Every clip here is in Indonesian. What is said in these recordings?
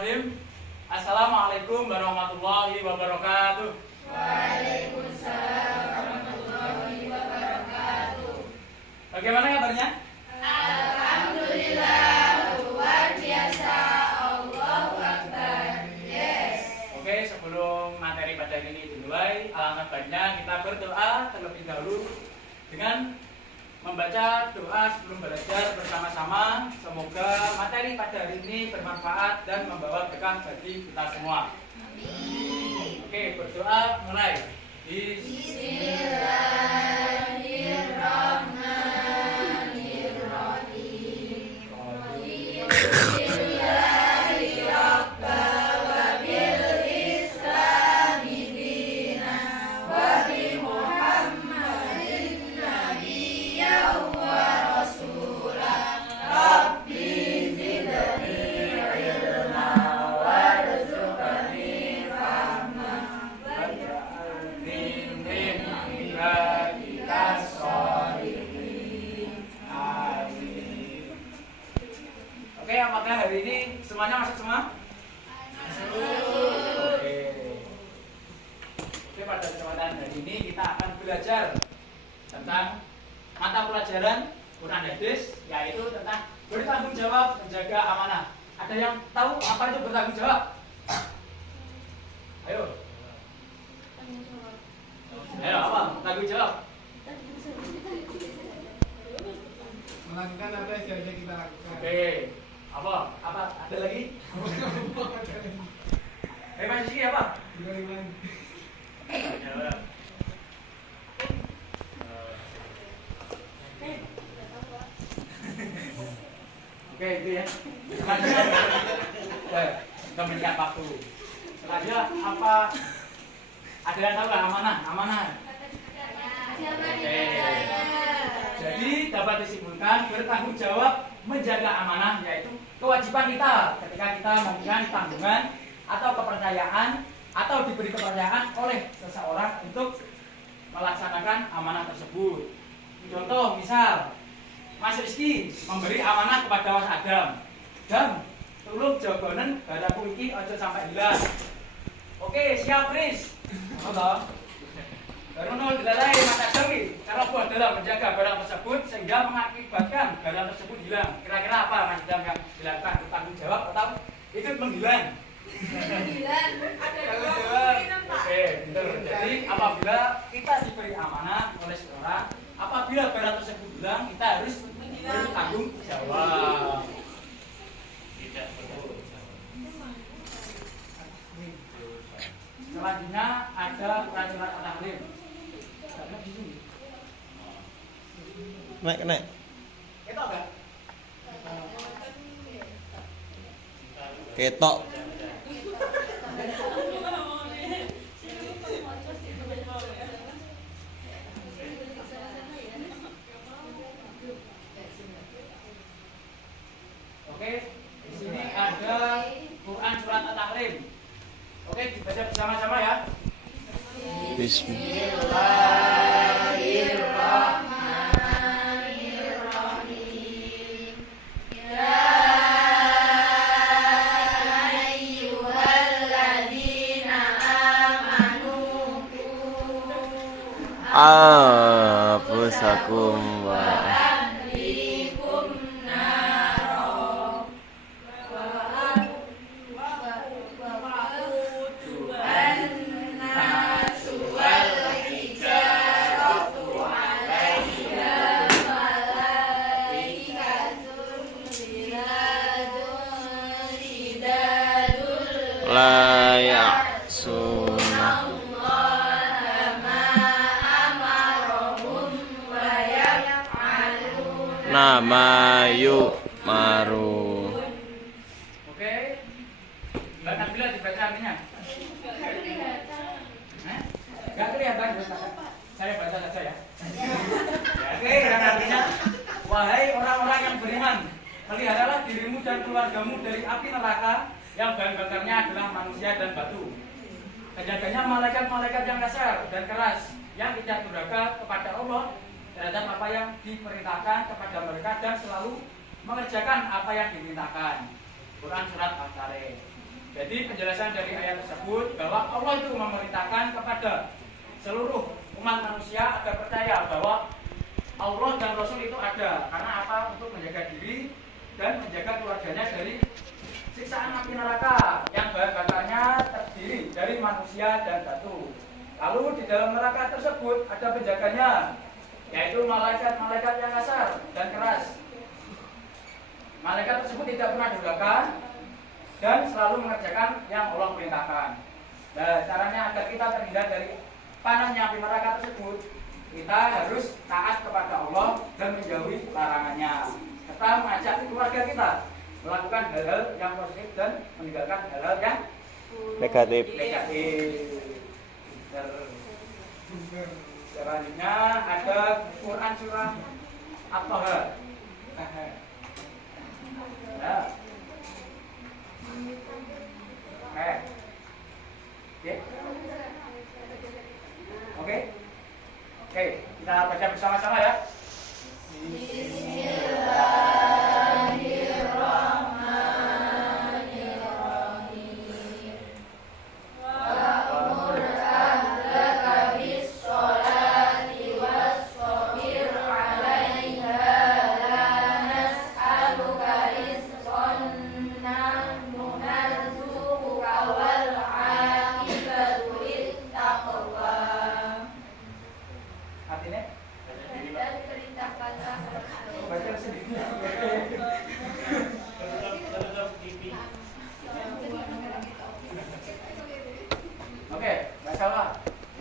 Bismillahirrahmanirrahim. Assalamualaikum warahmatullahi wabarakatuh. Waalaikumsalam warahmatullahi wabarakatuh. Bagaimana kabarnya? Alhamdulillah, luar biasa. Allahu Akbar. Yes. Oke, sebelum materi pada ini dimulai, alangkah baiknya kita berdoa terlebih dahulu dengan membaca doa sebelum belajar bersama-sama. Semoga materi pada hari ini bermanfaat dan membawa berkah bagi kita semua. Amin. Oke, berdoa mulai. Bismillahirrahmanirrahim. Oke, apakah hari ini semuanya masuk semua? Oke. Oke, pada kesempatan hari ini kita akan belajar tentang mata pelajaran Quran Hadis, yaitu tentang bertanggung jawab menjaga amanah. Ada yang tahu apa itu bertanggung jawab? Ayo. Ayo, apa? Bertanggung jawab. Melakukan apa yang seharusnya kita lakukan. Oke. Apa? Ada lagi? Mas Rizky apa? Beriman. Oke, itu ya. Kita meningkat waktu. Selanjutnya apa? Ada yang tahu nggak amanah? Amanah. Oke. Jadi dapat disimpulkan bertanggung jawab menjaga amanah, yaitu kewajiban kita ketika kita mempunyai tanggungan atau kepercayaan atau diberi kepercayaan oleh seseorang untuk melaksanakan amanah tersebut. Contoh misal Mas Rizky memberi amanah kepada Mas Adam, dan tulung jawaban baraku iki aja sampai hilang. Oke, siap Riz. Apa? Baru nol dilalai Mas Adam ini karena buat dalam menjaga barang tersebut sehingga mengakibatkan barang tersebut hilang. Kira-kira apa Mas Adam yang dilakukan, bertanggung jawab atau ikut menghilang? Oke, betul. Jadi apabila kita diberi amanah oleh seseorang, apabila barang tersebut hilang, kita harus bertanggung jawab. Tidak perlu. Selanjutnya ada surat At-Tahrim. Naik. Itu enggak? Ketok. Oke, di sini ada Quran surat At-Tahrim. Oke, dibaca bersama-sama ya. Bismillahirrahmanirrahim. Ya ayyuhalladzina amanu Anfusakum wa ahlikum naro wannasu wal hijaratu 'alaiha malaikatun ghiladun shidadul la ya'suna Allah ma amarahum wa yaf'aluna nama yu'maru. Oke. Mbak Nabila dibaca artinya? Enggak kelihatan. Saya baca saja ya. Oke, yang artinya wahai orang-orang yang beriman, peliharalah dirimu dan keluargamu dari api neraka yang bahan bakarnya adalah manusia dan batu. Kejaganya malaikat-malaikat yang kasar dan keras yang tidak durhaka kepada Allah terhadap apa yang diperintahkan kepada mereka dan selalu mengerjakan apa yang dimintakan. Quran surat Al-Tahrim. Jadi penjelasan dari ayat tersebut bahwa Allah itu memerintahkan kepada seluruh umat manusia agar percaya bahwa Allah dan Rasul itu ada. Karena apa? Untuk menjaga diri dan menjaga keluarganya dari siksaan api neraka yang bakarnya terdiri dari manusia dan batu. Lalu di dalam neraka tersebut ada penjaganya, yaitu malaikat-malaikat yang kasar dan keras. Malaikat tersebut tidak pernah durhaka dan selalu mengerjakan yang Allah perintahkan. Nah, caranya agar kita terhindar dari panasnya api neraka tersebut, kita harus taat kepada Allah dan menjauhi larangannya. Kita mengajak keluarga kita melakukan hal-hal yang positif dan meninggalkan hal-hal yang Negatif. Selanjutnya ada Quran surah At-Taha. Ya. Oke, kita baca bersama-sama ya. Artinya baca sendiri. Oke, bacalah.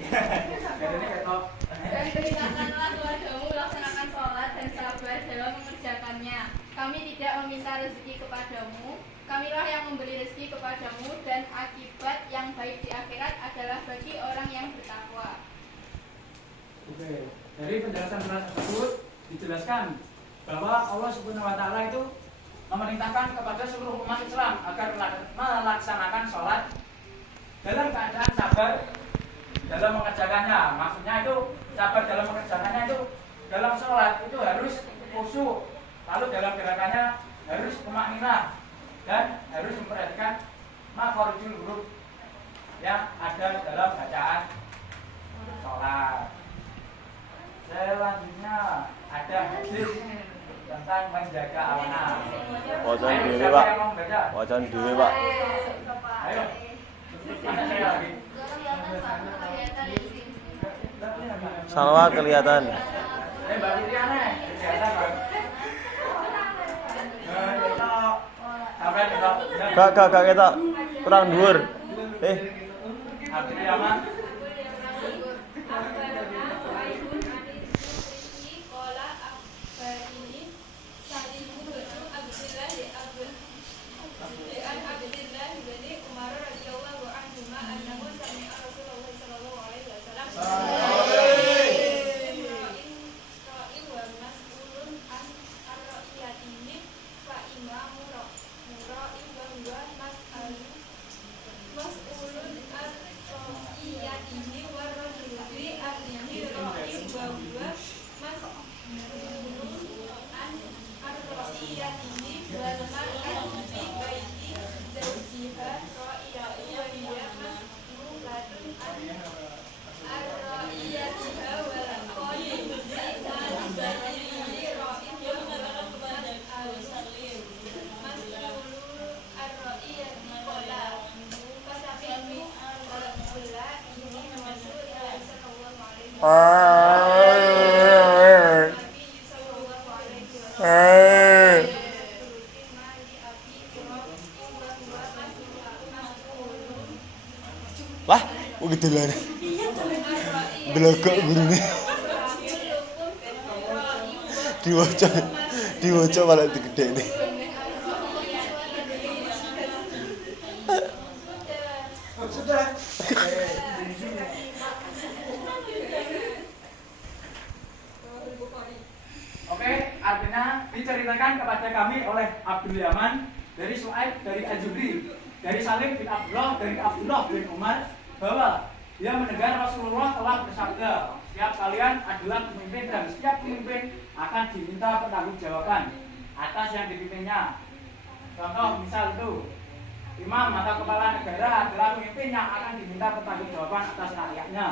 Jadi ini ketok. Dan perintahkanlah keluargamu melaksanakan sholat dan sabar dalam mengerjakannya. Kami tidak meminta rezeki kepadamu. Kamilah yang memberi rezeki kepadamu, dan akibat yang baik di akhirat adalah bagi orang yang bertakwa. Oke, dari penjelasan surat tersebut dijelaskan bahwa Allah Subhanahu wa taala itu memerintahkan kepada seluruh umat Islam agar melaksanakan sholat dalam keadaan sabar dalam mengerjakannya. Maksudnya itu sabar dalam mengerjakannya itu dalam sholat itu harus khusyuk, lalu dalam gerakannya harus tumakninah dan harus memperhatikan makharijul huruf yang ada dalam bacaan sholat. Selanjutnya ada hadis tentang menjaga amanah. Wajan Ayo, dhewe, siapa Pak. yang mau baca? Wajan dhewe, Pak. Ayo. Mana saya lagi? Salwa kelihatan. Mbak Titiana, kelihatan Pak. Ketok. Sampai ketok. Gak ketok. Kurang dhuwur. Abdul Yaman. Wah, gitu lah. Belokok gurune. Diwaca malah digedhekne. Sudah. Oke, artinya diceritakan kepada kami oleh Abdul Yaman, dari Su'aib, dari Az-Zuhri, dari Salim bin Abdullah, dari Abdullah bin Umar, bahwa dia mendengar Rasulullah telah bersabda, setiap kalian adalah pemimpin dan setiap pemimpin akan diminta pertanggungjawaban atas yang dipimpinnya. Contoh misal itu Imam atau kepala negara adalah pemimpin yang akan diminta pertanggungjawaban atas rakyatnya.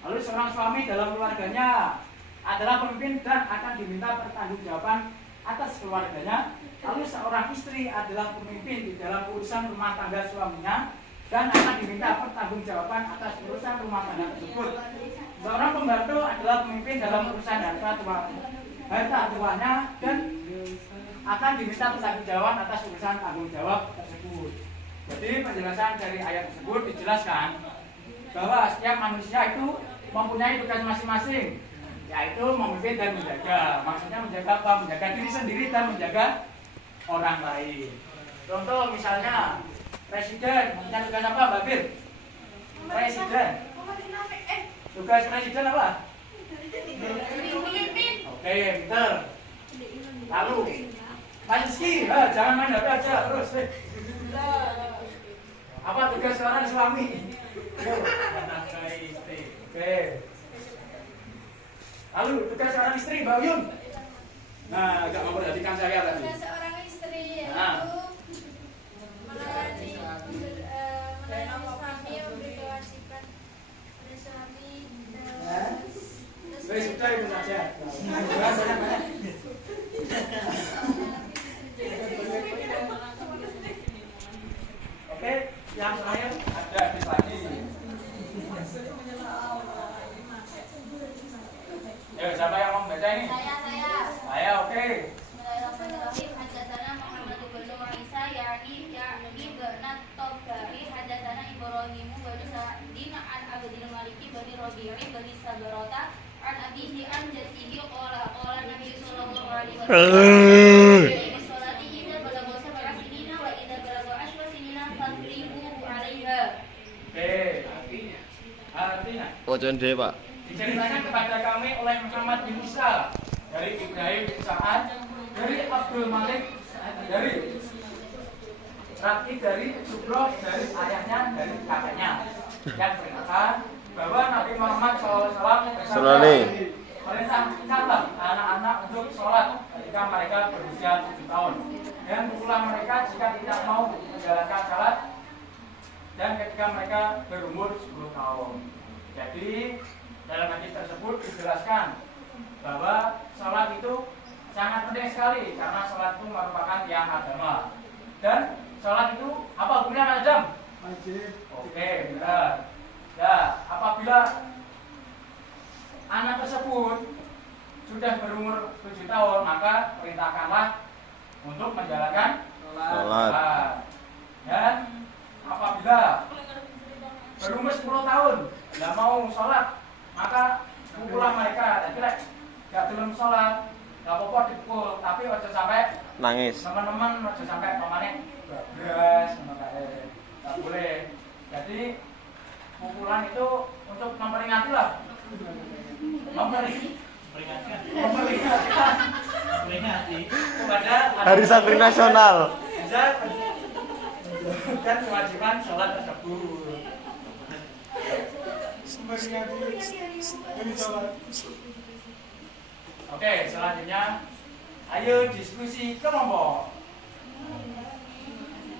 Lalu seorang suami dalam keluarganya adalah pemimpin dan akan diminta pertanggungjawaban atas keluarganya. Lalu seorang istri adalah pemimpin di dalam urusan rumah tangga suaminya dan akan diminta pertanggungjawaban atas urusan rumah tangga tersebut. Seorang pembantu adalah pemimpin dalam urusan harta tuanya dan akan diminta pertanggungjawaban atas urusan tanggung jawab tersebut. Jadi penjelasan dari ayat tersebut dijelaskan bahwa setiap manusia itu mempunyai tugas masing-masing, yaitu memimpin dan menjaga. Maksudnya menjaga apa? Menjaga diri sendiri dan menjaga orang lain. Contoh misalnya presiden mempunyai tugas apa, Mbak Bir? Presiden. Tugas presiden apa? Oke, betul. Lalu Mas Rizky, jangan main HP aja terus. Apa tugas seorang suami? Oke. Lalu tugas seorang istri, Mbak Yun. Nah, agak memperhatikan saya tadi. Tugas seorang istri yaitu Nah. melayani suami, memberi kewajiban pada suami. Sudah itu saja. Oke, yang terakhir ada hadis lagi. Siapa yang mau baca ini? Saya, oke. Bismillahirrahmanirrahim. Hadatsana Muhammad bin Isa yakni ba'na Tabai hadatsana Ibrahim bin Sa'din an Abdul Maliki bin Rabi'i bin Sabarata an abihi an jaddihi qala Nabi sallallahu alaihi wasallam salati idza balagha sab'a sinina wa idza balagha 10 sinina fadribu 'alaiha. Oke, artinya Wajan deh, Pak. diceritakan kepada kami oleh Muhammad bin Isa dari Ibrahim bin Sa'ad dari Abdul Malik dari Rafi dari Subro dari ayahnya dari kakaknya yang berkata bahwa Nabi Muhammad SAW perintahkanlah anak-anak untuk sholat ketika mereka berusia 7 tahun dan pukulah mereka jika tidak mau menjalankan sholat dan ketika mereka berumur 10 tahun. Jadi dalam hadis tersebut dijelaskan bahwa sholat itu sangat penting sekali karena sholat itu merupakan tiang agama dan sholat itu apa hukumnya Mas Adam? Wajib. Oke, benar. Ya, apabila anak tersebut sudah berumur 7 tahun maka perintahkanlah untuk menjalankan Sholat. Dan apabila berumur 10 tahun tidak mau sholat maka pukulah mereka. Dan kira nggak belum sholat nggak apa-apa dipukul, tapi ojo sampai Nangis. teman-teman ojo sampai pemanen beras nggak boleh. Jadi pukulan itu untuk memperingati lah, memperingati kepada Hari Santri Nasional. dan kewajiban sholat tersebut. Oke, selanjutnya ayo diskusi kelompok.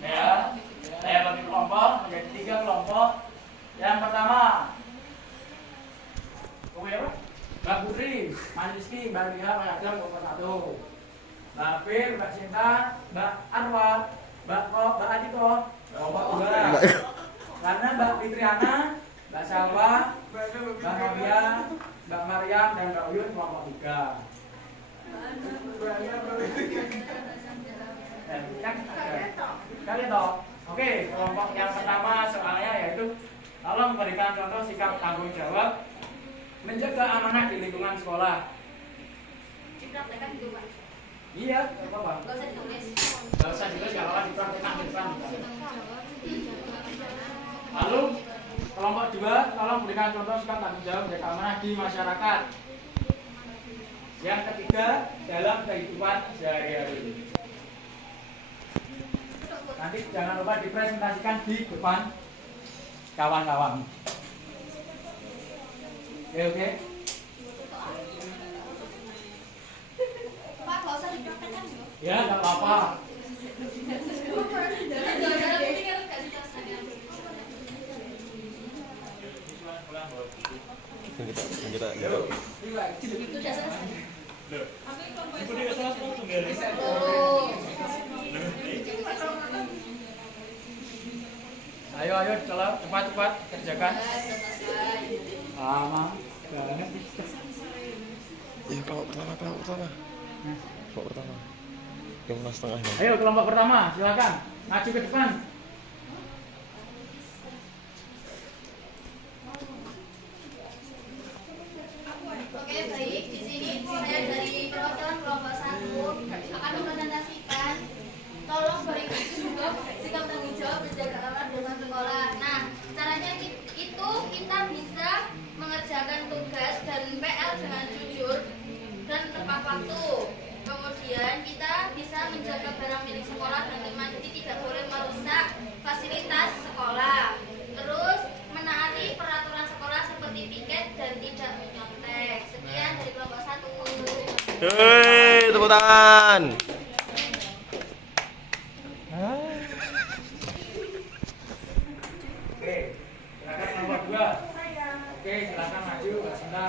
Ya, saya bagi kelompok menjadi 3 kelompok. Yang pertama, Mbak Putri, Mas Rizky, Mbak Liha, Mbak Adam, kelompok 1. Mbak Fir, Mbak Sinta, Mbak Arwa, Mbak Adito, kelompok 2. Karena Mbak Fitriana, Mbak Salwa, Mbak Novia, Mbak Mariam, dan Mbak Uyun kelompok 3. Kalian toh. Oke, kelompok yang pertama soalnya yaitu tolong memberikan contoh sikap tanggung jawab menjaga amanah di lingkungan sekolah. Dipraktekkan gitu, Pak. Iya, nggak apa-apa. Enggak usah ditulis. Nggak usah juga nggak apa-apa dipraktekkan di depan. Lalu kelompok 2 tolong berikan contoh sikap tanggung jawab menjaga amanah di masyarakat. Yang ketiga dalam kehidupan sehari-hari. Nanti jangan lupa dipresentasikan di depan kawan-kawan. Oke. Pak, nggak usah dipraktekkan, Bu. Ya, nggak apa-apa. Jangan pikir Lanjut. Itu udah selesai. Ibu dia salah satu dari. Ayo, cepat kerjakan. Lama banget. Ya kelompok pertama. Jam 6:30. Ayo kelompok pertama, silakan maju ke depan. Oke, baik. Di sini saya dari perwakilan kelompok 1 akan mempresentasikan tolong berikan juga sikap tanggung jawab menjaga amanah dosen sekolah. Nah, caranya itu kita bisa mengerjakan tugas dan PL dengan jujur dan tepat waktu. Kemudian kita bisa menjaga barang milik sekolah dan teman, jadi tidak boleh merusak fasilitas sekolah. Terus menaati peraturan sekolah seperti piket dan tidak menyontek. Sekian dari kelompok 1. Hei, tepuk tangan. Oke, silakan kelompok 2. Oke, silakan maju, Mbak Sinta.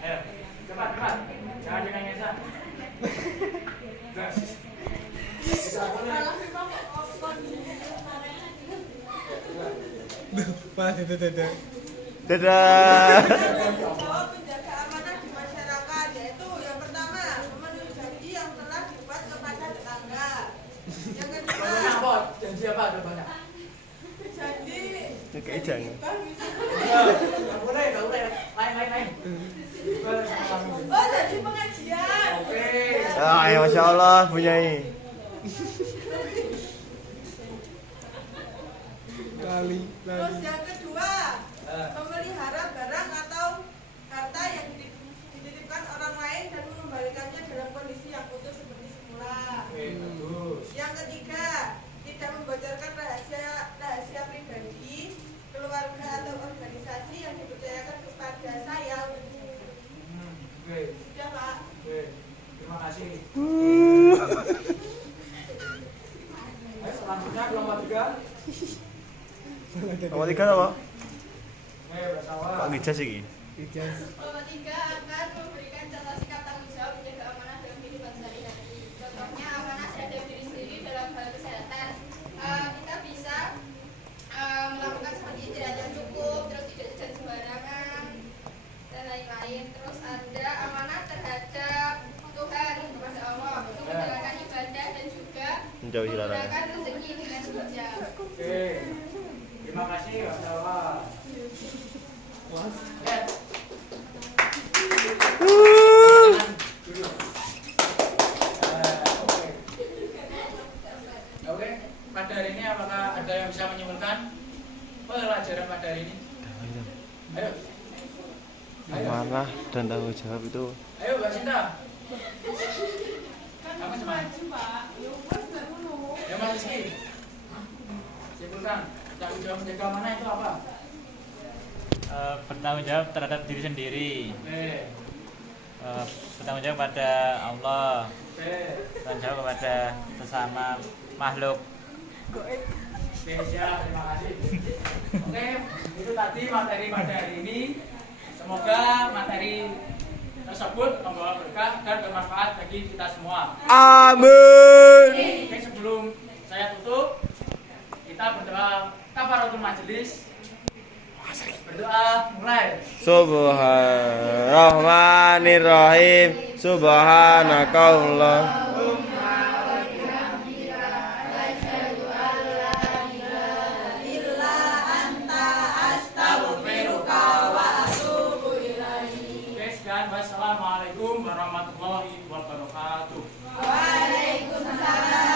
Ayo, cepat. Jangan ngesan. Dadah. Jawab menjaga amanah di masyarakat, yaitu yang pertama memenuhi janji yang telah dibuat kepada tetangga. Yang kedua, Banyak apa? Janji apa ada banyak? janji Kayak jangan. Nggak boleh. Lain. oh janji pengajian. Oke. Ya, Masya Allah punya ini. Terus yang kedua, memelihara barang atau harta yang dititipkan orang lain dan mengembalikannya dalam kondisi yang utuh seperti semula. Oke, bagus. Yang ketiga, tidak membocorkan rahasia pribadi, keluarga atau organisasi yang dipercayakan kepada saya. Oke. Sudah, Pak. Oke. Terima kasih. Ayo selanjutnya kelompok 3. Nomor 3 apa? Ayo bersama. Kok ngijas iki? Kelompok 3 akan memberikan contoh sikap tanggung jawab menjaga amanah dalam kehidupan sehari-hari. Contohnya amanah terhadap diri sendiri dalam hal kesehatan. Kita bisa melakukan seperti istirahat yang cukup, terus tidak jajan sembarangan dan lain-lain. Terus ada amanah terhadap Tuhan kepada Allah, untuk menjalankan ibadah dan juga Menjauhi larangan. menggunakan rezeki dengan bijak. Oke. Terima kasih, Wassalamualaikum. Lihat. Oke. Pada hari ini apakah ada yang bisa menyimpulkan pelajaran pada hari ini? Ayo. Amanah dan tanggung jawab itu Ayo, Mbak Cinta. Kamu semangat. Ya, Mas Rizky. Simpulkan, tanggung jawab menjaga amanah itu apa? Bertanggung jawab terhadap diri sendiri, bertanggung jawab pada Allah, bertanggung jawab kepada sesama makhluk. Oke, siap, terima kasih. Oke, itu tadi materi pada hari ini. Semoga materi tersebut membawa berkah dan bermanfaat bagi kita semua. amin. Oke, sebelum saya tutup, kita berdoa kafaratul majelis. Berdoa mulai. Subhanirrahmanirrahim. Subhanakallah. Oke, sekian. Wassalamualaikum warahmatullahi wabarakatuh. Waalaikumsalam.